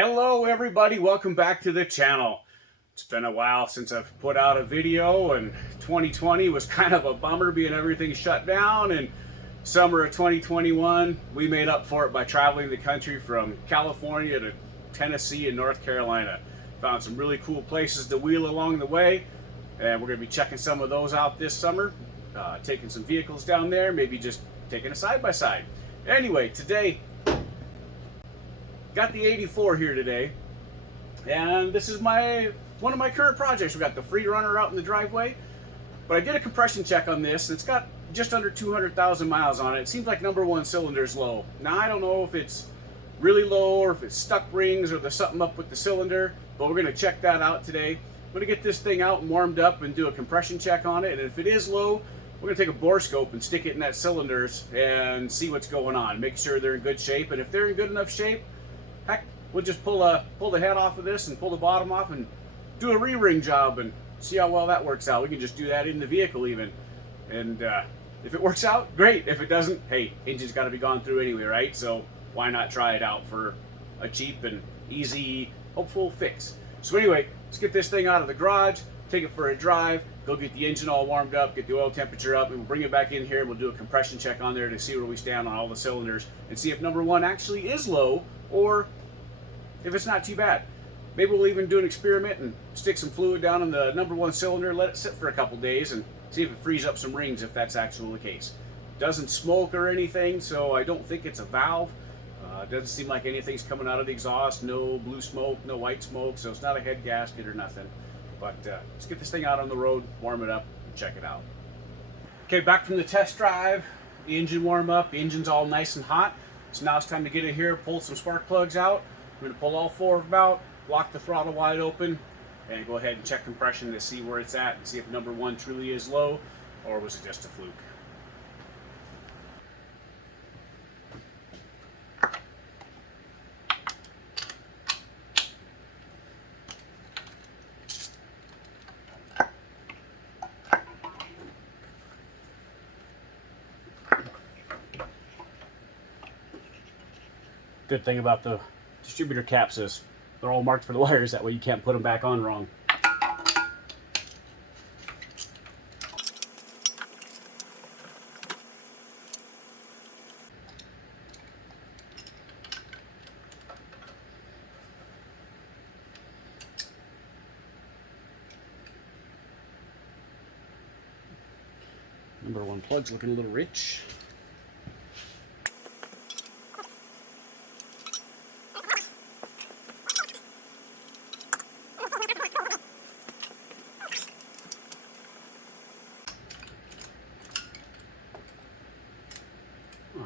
Hello everybody, welcome back to the channel. It's been a while since I've put out a video, and 2020 was kind of a bummer being everything shut down, and summer of 2021 we made up for it by traveling the country from California to Tennessee and North Carolina. Found some really cool places to wheel along the way, and we're going to be checking some of those out this summer, taking some vehicles down there, maybe just taking a side-by-side. Anyway, today got the 84 here today, and this is one of my current projects. We got the free runner out in the driveway, but I did a compression check on this. It's got just under 200,000 miles on it. It seems like number one cylinder's low. Now I don't know if it's really low or if it's stuck rings or there's something up with the cylinder, but we're going to check that out today. I'm going to get this thing out and warmed up and do a compression check on it, and if it is low, we're going to take a bore scope and stick it in that cylinders and see what's going on. Make sure they're in good shape, and if they're in good enough shape, heck, we'll just pull the head off of this and pull the bottom off and do a re-ring job and see how well that works out. We can just do that in the vehicle even. And if it works out, great. If it doesn't, hey, engine's got to be gone through anyway, right? So why not try it out for a cheap and easy, hopeful fix? So anyway, let's get this thing out of the garage, take it for a drive, go get the engine all warmed up, get the oil temperature up, and we'll bring it back in here and we'll do a compression check on there to see where we stand on all the cylinders and see if number one actually is low or if it's not too bad. Maybe we'll even do an experiment and stick some fluid down in the number one cylinder, let it sit for a couple days and see if it frees up some rings, if that's actually the case. Doesn't smoke or anything, so I don't think it's a valve. Doesn't seem like anything's coming out of the exhaust. No blue smoke, no white smoke, so it's not a head gasket or nothing. But let's get this thing out on the road, warm it up, and check it out. Okay, back from the test drive, the engine warm up, the engine's all nice and hot. So now it's time to get in here, pull some spark plugs out. We're going to pull all four of them out, lock the throttle wide open, and go ahead and check compression to see where it's at and see if number one truly is low or was it just a fluke. Good thing about the distributor caps is they're all marked for the wires, that way you can't put them back on wrong. Number one plug's looking a little rich.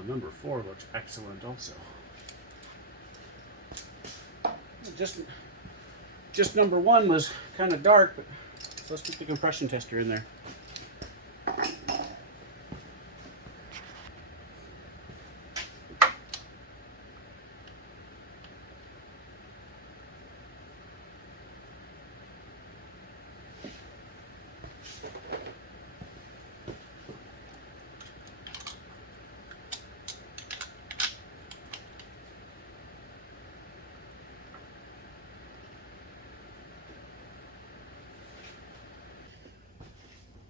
Number four looks excellent also. Just number one was kind of dark, but let's put the compression tester in there.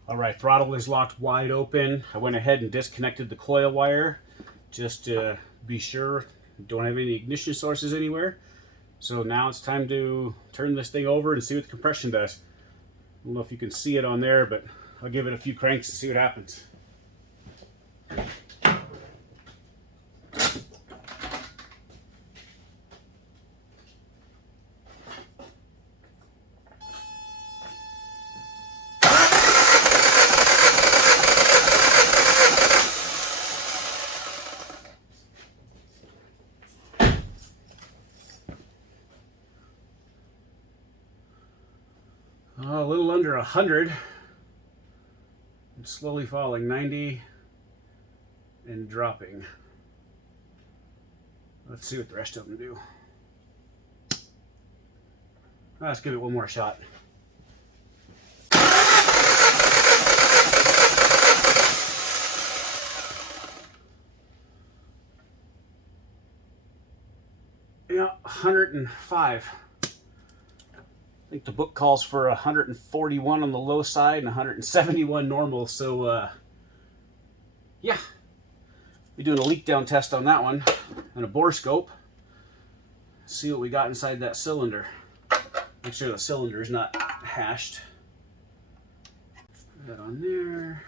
All right, throttle is locked wide open. I went ahead and disconnected the coil wire just to be sure don't have any ignition sources anywhere. So now it's time to turn this thing over and see what the compression does. I don't know if you can see it on there, but I'll give it a few cranks to see what happens. A little under 100. It's slowly falling, 90 and dropping. Let's see what the rest of them do. Let's give it one more shot. Yeah, 105. I think the book calls for 141 on the low side and 171 normal. So yeah, we're doing a leak down test on that one and a bore scope. See what we got inside that cylinder. Make sure the cylinder is not hashed. Put that on there.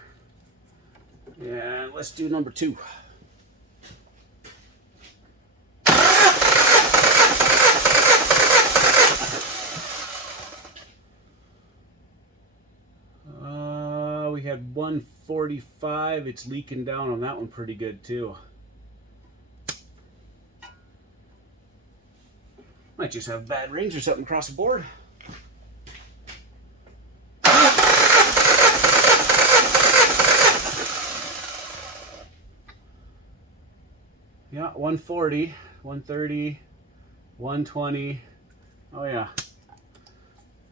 And let's do number 2. We had 145. It's leaking down on that one pretty good too. Might just have bad rings or something across the board. Yeah, 140, 130, 120. Oh yeah,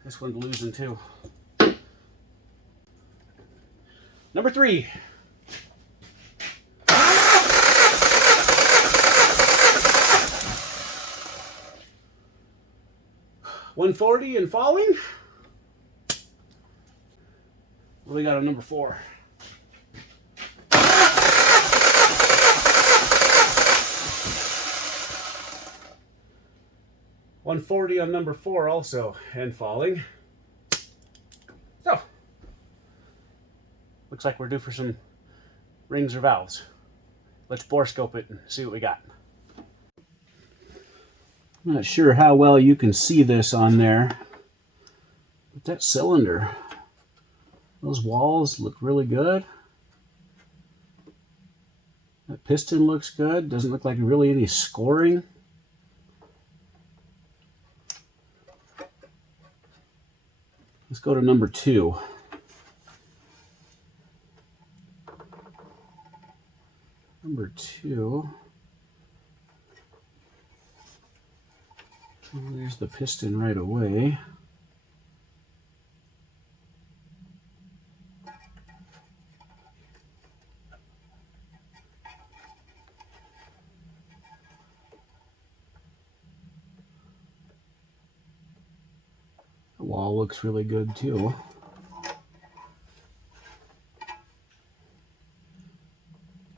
this one's losing too. Number 3. $140 and falling. What do we got on number 4? $140 on number 4 also, and falling. So, looks like we're due for some rings or valves. Let's bore scope it and see what we got. I'm not sure how well you can see this on there, but that cylinder, those walls look really good. That piston looks good. Doesn't look like really any scoring. Let's go to number 2. Number 2. Well, there's the piston right away. The wall looks really good too.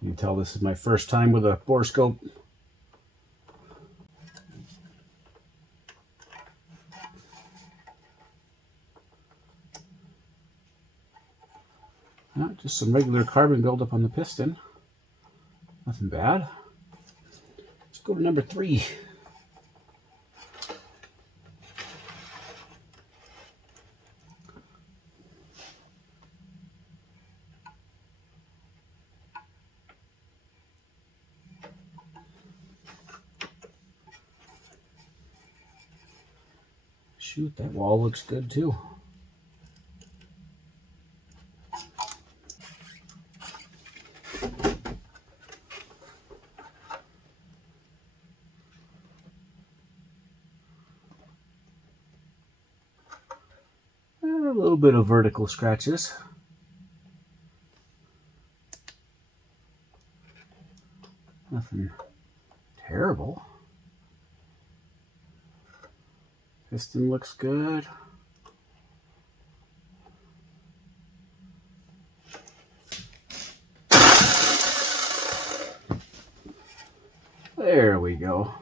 You can tell this is my first time with a bore scope. Just some regular carbon buildup on the piston. Nothing bad. Let's go to number 3. Shoot, that wall looks good too. A little bit of vertical scratches. Nothing terrible. Piston looks good. There we go.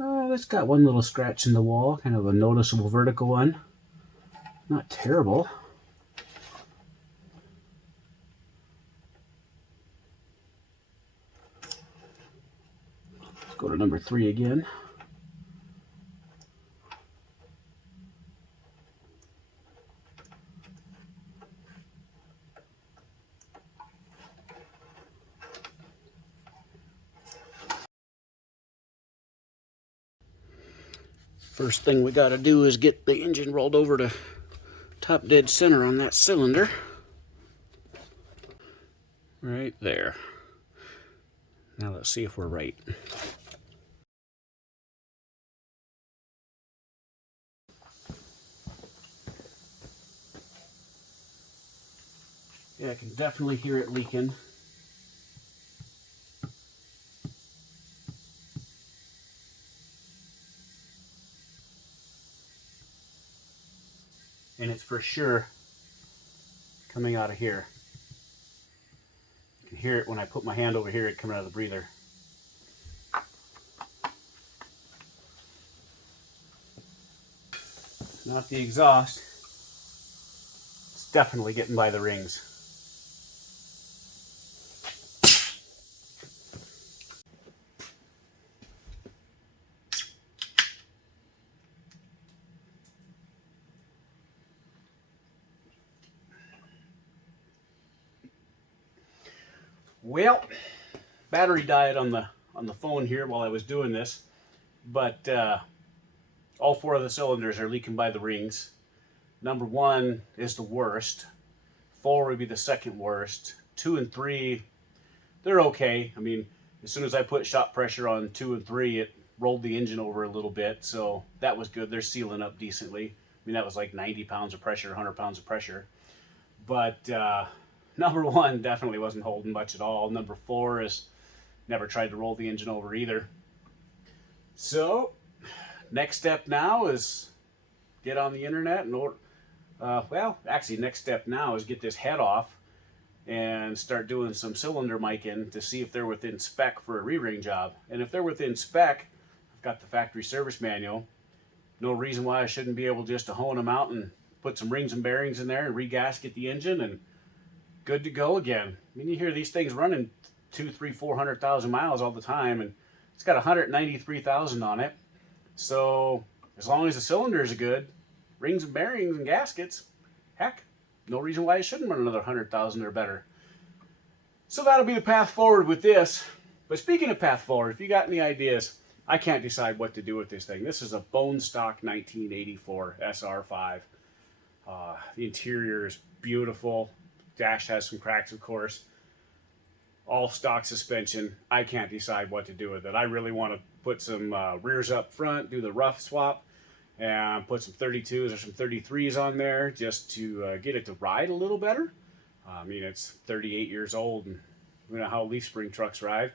Oh, it's got one little scratch in the wall, kind of a noticeable vertical one. Not terrible. Let's go to number 3 again. First thing we got to do is get the engine rolled over to top dead center on that cylinder. Right there. Now let's see if we're right. Yeah, I can definitely hear it leaking. and it's for sure coming out of here. You can hear it when I put my hand over here, it coming out of the breather. Not the exhaust. It's definitely getting by the rings. Well, battery died on the phone here while I was doing this, but all 4 of the cylinders are leaking by the rings. Number 1 is the worst. 4 would be the second worst. 2 and 3, they're okay. I mean, as soon as I put shot pressure on 2 and 3, it rolled the engine over a little bit, so that was good. They're sealing up decently. I mean, that was like 90 pounds of pressure, 100 pounds of pressure. But number 1 definitely wasn't holding much at all. Number 4 is never tried to roll the engine over either. So next step now is get on the internet and order. Well, actually, next step now is get this head off and start doing some cylinder miking to see if they're within spec for a re-ring job. And if they're within spec, I've got the factory service manual. No reason why I shouldn't be able just to hone them out and put some rings and bearings in there and re-gasket the engine and good to go again. I mean, you hear these things running 200,000, 300,000, 400,000 miles all the time, and it's got 193,000 on it. So as long as the cylinders are good, rings and bearings and gaskets, heck, no reason why it shouldn't run another 100,000 or better. So that'll be the path forward with this. But speaking of path forward, if you got any ideas, I can't decide what to do with this thing. This is a bone stock 1984 SR5. The interior is beautiful. Dash has some cracks, of course. All stock suspension. I can't decide what to do with it. I really want to put some rears up front, do the rough swap, and put some 32s or some 33s on there just to get it to ride a little better. I mean, it's 38 years old, and you know how leaf spring trucks ride.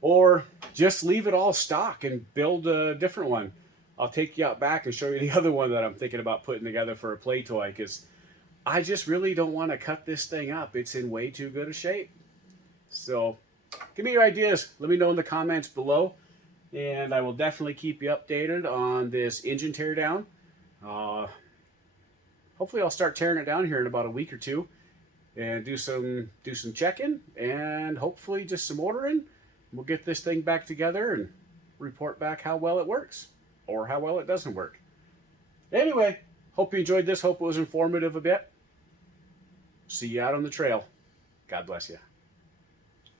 Or just leave it all stock and build a different one. I'll take you out back and show you the other one that I'm thinking about putting together for a play toy, because I just really don't want to cut this thing up. It's in way too good a shape. So give me your ideas. Let me know in the comments below, and I will definitely keep you updated on this engine teardown. Hopefully I'll start tearing it down here in about a week or two and do some checking and hopefully just some ordering. We'll get this thing back together and report back how well it works or how well it doesn't work. Anyway, hope you enjoyed this. Hope it was informative a bit. See you out on the trail. God bless you.